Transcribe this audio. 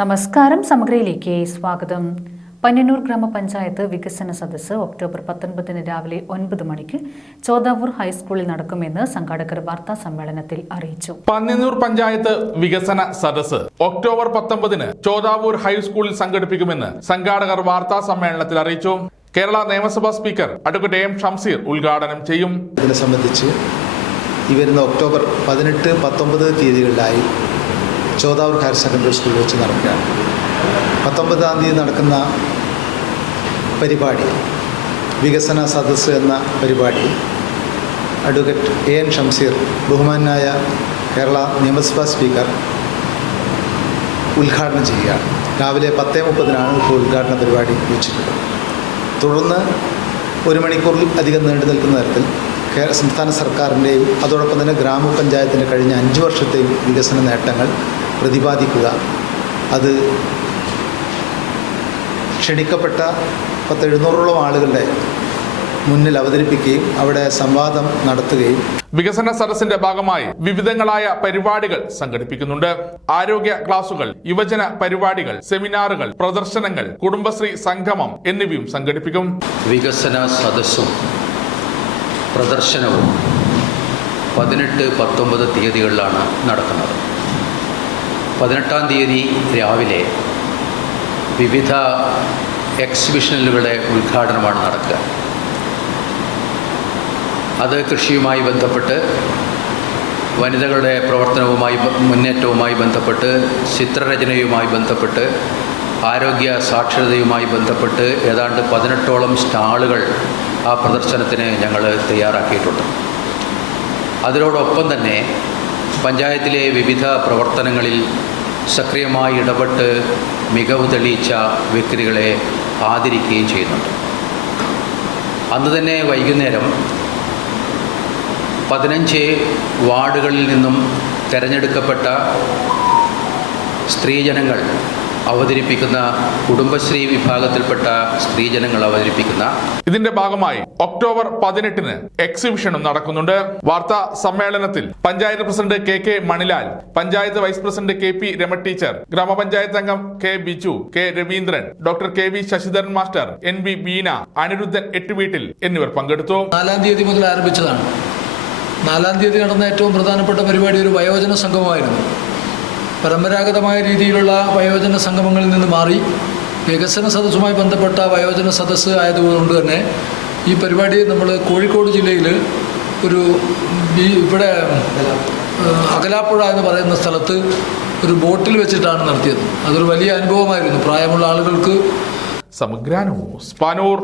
നമസ്കാരം സമഗ്രയിലേക്ക് സ്വാഗതം. പന്യന്നൂർ ഗ്രാമപഞ്ചായത്ത് വികസന സദസ്സ് ഒക്ടോബർ പത്തൊൻപതിന് രാവിലെ ഒൻപത് മണിക്ക് ചോദാവൂർ ഹൈസ്കൂളിൽ നടക്കുമെന്ന് സംഘാടകർ വാർത്താ സമ്മേളനത്തിൽ അറിയിച്ചു. പന്നന്നൂർ പഞ്ചായത്ത് വികസന സദസ്സ് ഒക്ടോബർ പത്തൊമ്പതിന് ചോദാവൂർ ഹൈസ്കൂളിൽ സംഘടിപ്പിക്കുമെന്ന് സംഘാടകർ വാർത്താ സമ്മേളനത്തിൽ അറിയിച്ചു. കേരള നിയമസഭാ സ്പീക്കർ അഡ്വക്കേറ്റ് എം ഷംസീർ ഉദ്ഘാടനം ചെയ്യും. ഇതിനെ സംബന്ധിച്ച് ഈ വരുന്ന ഒക്ടോബർ പതിനെട്ട് പത്തൊമ്പത് തീയതികളിലായി ചോദാവൂർ ഹയർ സെക്കൻഡറി സ്കൂളിൽ വെച്ച് നടക്കുകയാണ്. പത്തൊമ്പതാം തീയതി നടക്കുന്ന പരിപാടി വികസന സദസ്സ് എന്ന പരിപാടി അഡ്വക്കേറ്റ് എ എൻ ഷംസീർ ബഹുമാനായ കേരള നിയമസഭാ സ്പീക്കർ ഉദ്ഘാടനം ചെയ്യുകയാണ്. രാവിലെ പത്തേ മുപ്പതിനാണ് ഇപ്പോൾ ഉദ്ഘാടന പരിപാടി വെച്ചിട്ടുള്ളത്. തുടർന്ന് ഒരു മണിക്കൂറിൽ അധികം നീണ്ടു നിൽക്കുന്ന തരത്തിൽ കേ- സംസ്ഥാന സർക്കാരിന്റെയും അതോടൊപ്പം തന്നെ ഗ്രാമപഞ്ചായത്തിന്റെ കഴിഞ്ഞ അഞ്ച് വർഷത്തെയും വികസന നേട്ടങ്ങൾ പ്രതിപാദിക്കുക. അത് ക്ഷണിക്കപ്പെട്ട പത്ത് എഴുന്നൂറോളം ആളുകളുടെ മുന്നിൽ അവതരിപ്പിക്കുകയും അവിടെ സംവാദം നടത്തുകയും വികസന സദസ്സിന്റെ ഭാഗമായി വിവിധങ്ങളായ പരിപാടികൾ സംഘടിപ്പിക്കുന്നുണ്ട്. ആരോഗ്യ ക്ലാസുകൾ യുവജന പരിപാടികൾ സെമിനാറുകൾ പ്രദർശനങ്ങൾ കുടുംബശ്രീ സംഗമം എന്നിവയും സംഘടിപ്പിക്കും. വികസന സദസ്സും പ്രദർശനവും പതിനെട്ട് പത്തൊമ്പത് തീയതികളിലാണ് നടക്കുന്നത്. പതിനെട്ടാം തീയതി രാവിലെ വിവിധ എക്സിബിഷനുകളുടെ ഉദ്ഘാടനമാണ് നടക്കുക. അത് കൃഷിയുമായി ബന്ധപ്പെട്ട് വനിതകളുടെ പ്രവർത്തനവുമായി മുന്നേറ്റവുമായി ബന്ധപ്പെട്ട് ചിത്രരചനയുമായി ബന്ധപ്പെട്ട് ആരോഗ്യ സാക്ഷരതയുമായി ബന്ധപ്പെട്ട് ഏതാണ്ട് പതിനെട്ടോളം സ്റ്റാളുകൾ ആ പ്രദർശനത്തിന് ഞങ്ങൾ തയ്യാറാക്കിയിട്ടുണ്ട്. അതിനോടൊപ്പം തന്നെ പഞ്ചായത്തിലെ വിവിധ പ്രവർത്തനങ്ങളിൽ സക്രിയമായി ഇടപെട്ട് മികവ് തെളിയിച്ച വ്യക്തികളെ ആദരിക്കുകയും ചെയ്യുന്നുണ്ട്. അന്ന് തന്നെ വൈകുന്നേരം പതിനഞ്ച് വാർഡുകളിൽ നിന്നും തിരഞ്ഞെടുക്കപ്പെട്ട സ്ത്രീജനങ്ങൾ അവതരിപ്പിക്കുന്ന കുടുംബശ്രീ വിഭാഗത്തിൽപ്പെട്ട സ്ത്രീജനങ്ങൾ അവതരിപ്പിക്കുന്ന ഇതിന്റെ ഭാഗമായി ഒക്ടോബർ പതിനെട്ടിന് എക്സിബിഷനും നടക്കുന്നുണ്ട്. വാർത്താ സമ്മേളനത്തിൽ panchayat president K K Manilal panchayat vice president K P Rama teacher ഗ്രാമപഞ്ചായത്ത് അംഗം K Biju K Raveendran doctor K V Sasidharan master N B Beena Anirudhan എട്ടുവീട്ടിൽ എന്നിവർ പങ്കെടുത്തു. നാലാം തീയതി മുതൽ ആരംഭിച്ചതാണ്. നാലാം തീയതി നടന്ന ഏറ്റവും പ്രധാനപ്പെട്ട പരിപാടി ഒരു വയോജന സംഗമമായിരുന്നു. പരമ്പരാഗതമായ രീതിയിലുള്ള വയോജന സംഗമങ്ങളിൽ നിന്ന് മാറി വികസന സദസ്സുമായി ബന്ധപ്പെട്ട വയോജന സദസ്സ് ആയതുകൊണ്ട് തന്നെ ഈ പരിപാടി നമ്മൾ കോഴിക്കോട് ജില്ലയിൽ ഒരു ഇവിടെ അകലാപ്പുഴ എന്ന് പറയുന്ന സ്ഥലത്ത് ഒരു ബോട്ടിൽ വെച്ചിട്ടാണ് നടത്തിയത്. അതൊരു വലിയ അനുഭവമായിരുന്നു. പ്രായമുള്ള ആളുകൾക്ക് സമഗ്രാനോ ന്യൂസ് പാനൂർ